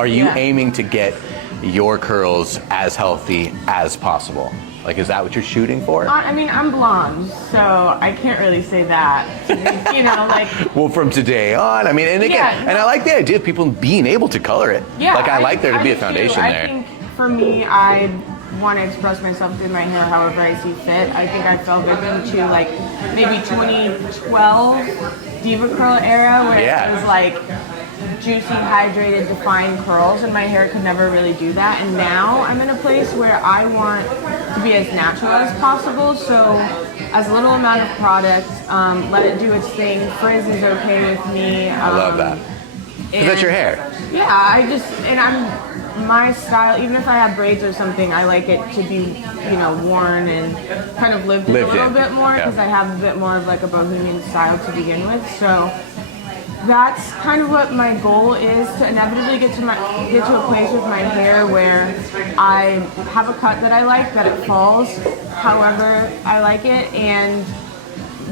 Are you aiming to get your curls as healthy as possible? Like, is that what you're shooting for? I mean, I'm blonde, so I can't really say that. You know, like. Well, from today on, I mean, and again, and I like the idea of people being able to color it. Yeah, like I like there to be a foundation there. I think for me, I want to express myself through my hair however I see fit. I think I fell victim to like maybe 2012 Diva Curl era where it was like juicy, hydrated, defined curls, and my hair could never really do that. And now I'm in a place where I want to be as natural as possible, so as little amount of product, let it do its thing. Frizz is okay with me. I love that. Because that's your hair. Yeah, my style, even if I have braids or something, I like it to be, you know, worn and kind of lived in a little bit more, because I have a bit more of like a bohemian style to begin with. So that's kind of what my goal is, to inevitably get to a place with my hair where I have a cut that I like, that it falls however I like it, and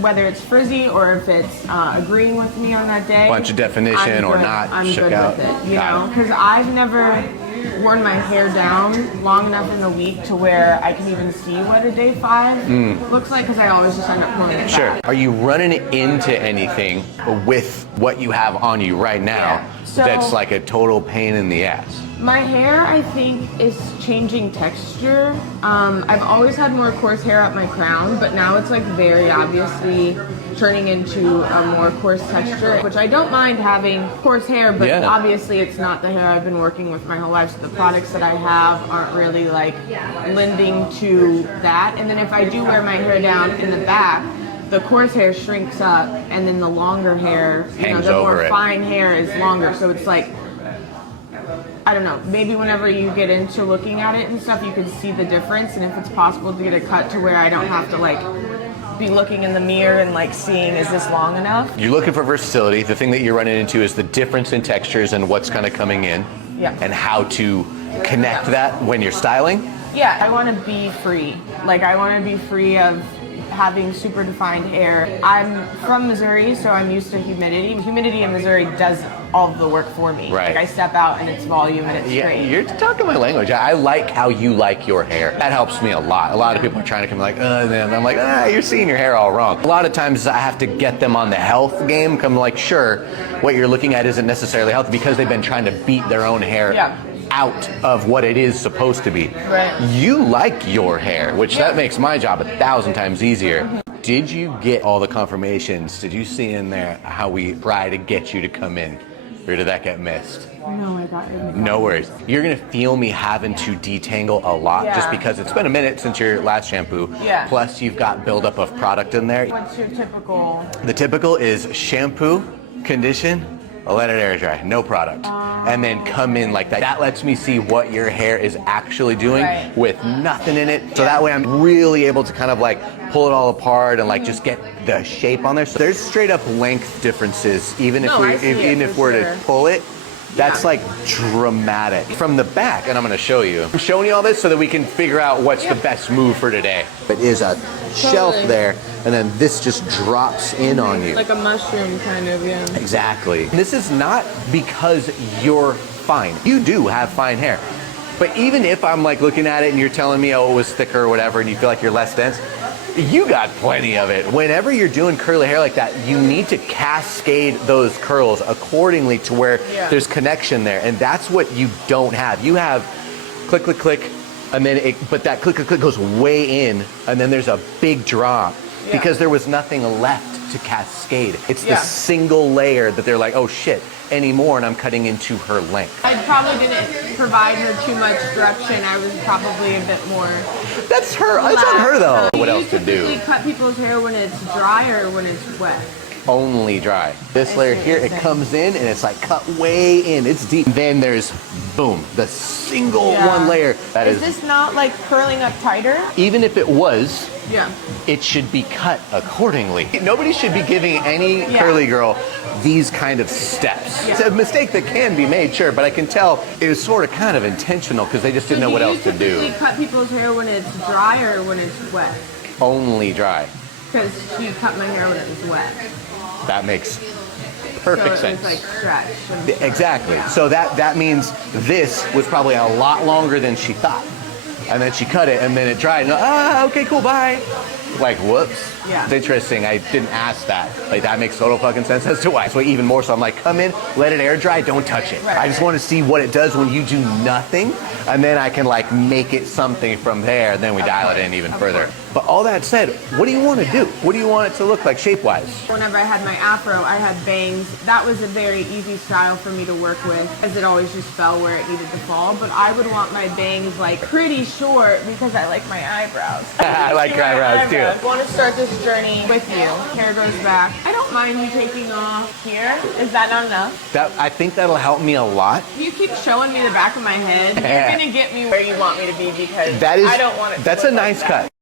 whether it's frizzy or if it's agreeing with me on that day. Bunch of definition or not. I'm good with it, you know, because I've never worn my hair down long enough in the week to where I can even see what a day 5 looks like, because I always just end up pulling it back. Are you running into anything with what you have on you right now that's like a total pain in the ass? My hair, I think, is changing texture. I've always had more coarse hair up my crown, but now it's like very obviously turning into a more coarse texture, which I don't mind having coarse hair, but obviously it's not the hair I've been working with my whole life, so the products that I have aren't really like lending to that. And then if I do wear my hair down in the back, the coarse hair shrinks up, and then the longer hair, you know, the more fine hair is longer, so it's like, I don't know, maybe whenever you get into looking at it and stuff, you can see the difference, and if it's possible to get a cut to where I don't have to like be looking in the mirror and like seeing, is this long enough? You're looking for versatility. The thing that you're running into is the difference in textures and what's kind of coming in, and how to connect that when you're styling. Yeah, I want to be free. Like, I want to be free of having super defined hair. I'm from Missouri, so I'm used to humidity. Humidity in Missouri does all of the work for me. Like, I step out and it's volume and it's straight. You're talking my language. I like how you like your hair. That helps me a lot. A lot of people are trying to come like, and I'm like, you're seeing your hair all wrong. A lot of times I have to get them on the health game. Come like, sure, what you're looking at isn't necessarily healthy, because they've been trying to beat their own hair out of what it is supposed to be. You like your hair, which that makes my job 1,000 times easier. Did you get all the confirmations? Did you see in there how we try to get you to come in? Or did that get missed? No, I got it. No worries. You're gonna feel me having to detangle a lot just because it's been a minute since your last shampoo. Plus you've got buildup of product in there. What's your typical? The typical is shampoo, condition, let it air dry, no product. And then come in like that. That lets me see what your hair is actually doing with nothing in it. So that way I'm really able to kind of like pull it all apart and like just get the shape on there. So there's straight up length differences, even if we're to pull it. That's like dramatic. From the back, and I'm gonna show you. I'm showing you all this so that we can figure out what's the best move for today. It is a shelf there, and then this just drops in on you. Like a mushroom kind of, Exactly. This is not because you're fine. You do have fine hair. But even if I'm like looking at it and you're telling me, oh, it was thicker or whatever, and you feel like you're less dense, you got plenty of it. Whenever you're doing curly hair like that, you need to cascade those curls accordingly to where there's connection there. And that's what you don't have. You have click, click, click, and then but that click, click, click goes way in, and then there's a big drop because there was nothing left to cascade. It's the single layer that they're like, oh shit, anymore, and I'm cutting into her length. I probably didn't provide her too much direction. I was probably a bit more. That's her. That's on her though. What else to do? Do you cut people's hair when it's dry or when it's wet? Only dry. This layer here, it comes in and it's like cut way in. It's deep. Then there's, boom, the single one layer. Is this not like curling up tighter? Even if it was, it should be cut accordingly. Nobody should be giving any curly girl these kind of steps. It's a mistake that can be made, sure, but I can tell it was sort of kind of intentional because they just didn't know what else to do. Do you typically cut people's hair when it's dry or when it's wet? Only dry. Because she cut my hair when it was wet. That makes perfect so it sense. was like stretched. And Exactly. yeah. So that means this was probably a lot longer than she thought. And then she cut it, and then it dried. And, okay, cool, bye. Like, whoops. Yeah. It's interesting. I didn't ask that. Like, that makes total fucking sense as to why. So even more so, I'm like, come in, let it air dry, don't touch it. Right, I just want to see what it does when you do nothing, and then I can like make it something from there, and then we dial it in even further. But all that said, what do you want to do? What do you want it to look like shape-wise? Whenever I had my afro, I had bangs. That was a very easy style for me to work with, as it always just fell where it needed to fall. But I would want my bangs like pretty short because I like my eyebrows. I like your eyebrows too. I want to start this journey with you. Hair grows back. I don't mind you taking off here. Is that not enough? I think that'll help me a lot. You keep showing me the back of my head. You're gonna get me where you want me to be because I don't want it to That's look a like nice that. cut.